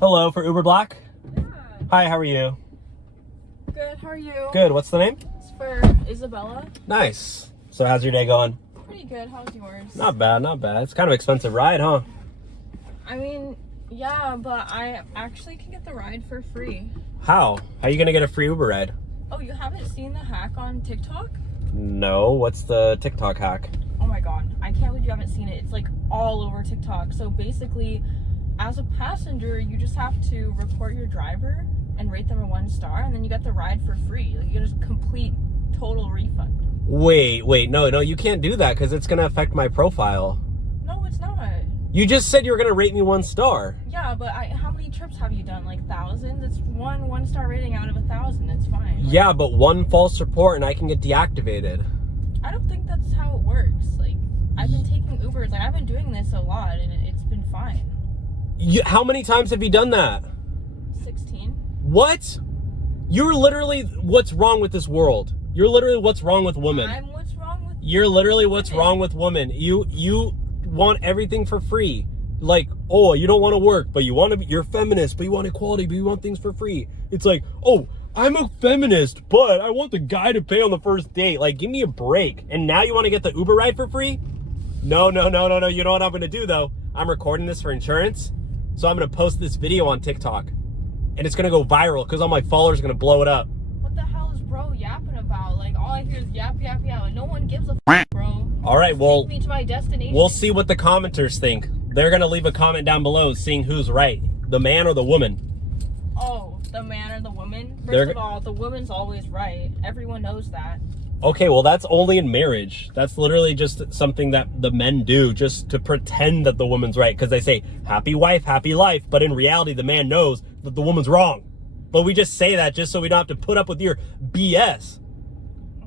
Hello, for Uber Black? Yeah. Hi, how are you? Good, how are you? Good, what's the name? It's for Isabella. Nice. So how's your day going? Pretty good, how's yours? Not bad, not bad. It's kind of expensive ride, huh? I mean, yeah, but I actually can get the ride for free. How? How are you gonna get a free Uber ride? Oh, you haven't seen the hack on TikTok? No, what's the TikTok hack? Oh my god, I can't believe you haven't seen it. It's like all over TikTok. So basically, as a passenger, you just have to report your driver and rate them a 1 star, and then you get the ride for free. Like, you get a complete, total refund. Wait, no, you can't do that because it's gonna affect my profile. No, it's not. You just said you were gonna rate me 1 star. Yeah, but how many trips have you done? Like thousands? It's one star rating out of 1,000. It's fine. Like, Yeah, but 1 false report and I can get deactivated. I don't think that's how it works. Like, I've been taking Ubers. Like, I've been doing this a lot, and it's been fine. How many times have you done that? 16. What? You're literally what's wrong with this world. You're literally what's wrong with women. I'm what's wrong with You're literally women. what's wrong with women. You want everything for free. Like, oh, you don't want to work, but you're feminist, but you want equality, but you want things for free. It's like, oh, I'm a feminist, but I want the guy to pay on the first date. Like, give me a break. And now you want to get the Uber ride for free? No. You know what I'm going to do, though? I'm recording this for insurance, so I'm going to post this video on TikTok. And it's going to go viral because all my followers are going to blow it up. What the hell is bro yapping about? Like, all I hear is yap. Like, no one gives a f, bro. All right, well, Take me to my destination. we'll see what the commenters think. They're going to leave a comment down below seeing who's right, the man or the woman. Oh, the man or the woman? First of all, the woman's always right. Everyone knows that. Okay, well, that's only in marriage. That's literally just something that the men do just to pretend that the woman's right. Because they say, happy wife, happy life. But in reality, the man knows that the woman's wrong. But we just say that just so we don't have to put up with your BS.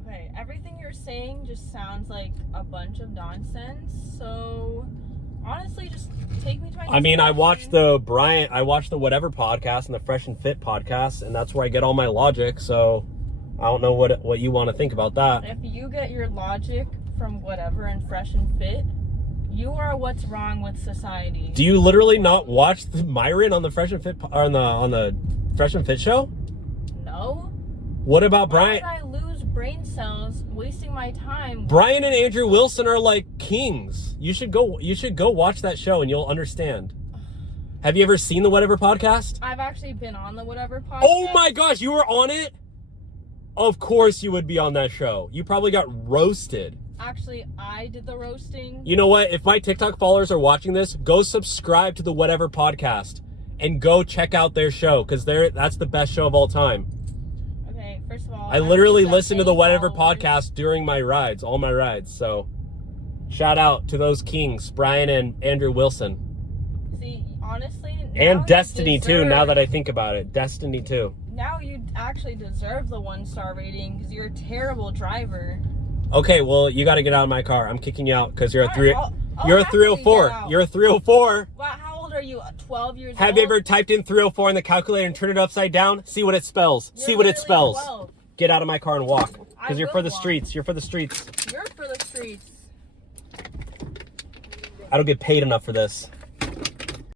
Okay, everything you're saying just sounds like a bunch of nonsense. So, honestly, just take me to my I mean, I watched destination. the Whatever podcast and the Fresh and Fit podcast, and that's where I get all my logic. So I don't know what you want to think about that. If you get your logic from Whatever and Fresh and Fit, you are what's wrong with society. Do you literally not watch the Myron on the Fresh and Fit or on the Fresh and Fit show? No. What about Brian? Why would I lose brain cells wasting my time? Brian and Andrew Wilson are like kings. You should go watch that show and you'll understand. Have you ever seen the Whatever podcast? I've actually been on the Whatever podcast. Oh my gosh, you were on it? Of course you would be on that show. You probably got roasted. Actually, I did the roasting. You know what? If my TikTok followers are watching this, go subscribe to the Whatever podcast and go check out their show because that's the best show of all time. Okay, first of all, I literally don't listen to the any Whatever followers. podcast during my rides, all my rides. So shout out to those kings, Brian and Andrew Wilson. See, honestly, now And you Destiny too, now deserve- that I think about it. Destiny too. Now you actually deserve the 1 star rating because you're a terrible driver. Okay, well, you got to get out of my car. I'm kicking you out because you're a All right, I'll you're a happily get 304. out. You're a 304. Wow, how old are you? 12 years old? Have you ever typed in 304 in the calculator and turned it upside down? See what it spells. You're See what it literally spells. 12. Get out of my car and walk I because you're will for the walk. streets. You're for the streets. You're for the streets. I don't get paid enough for this.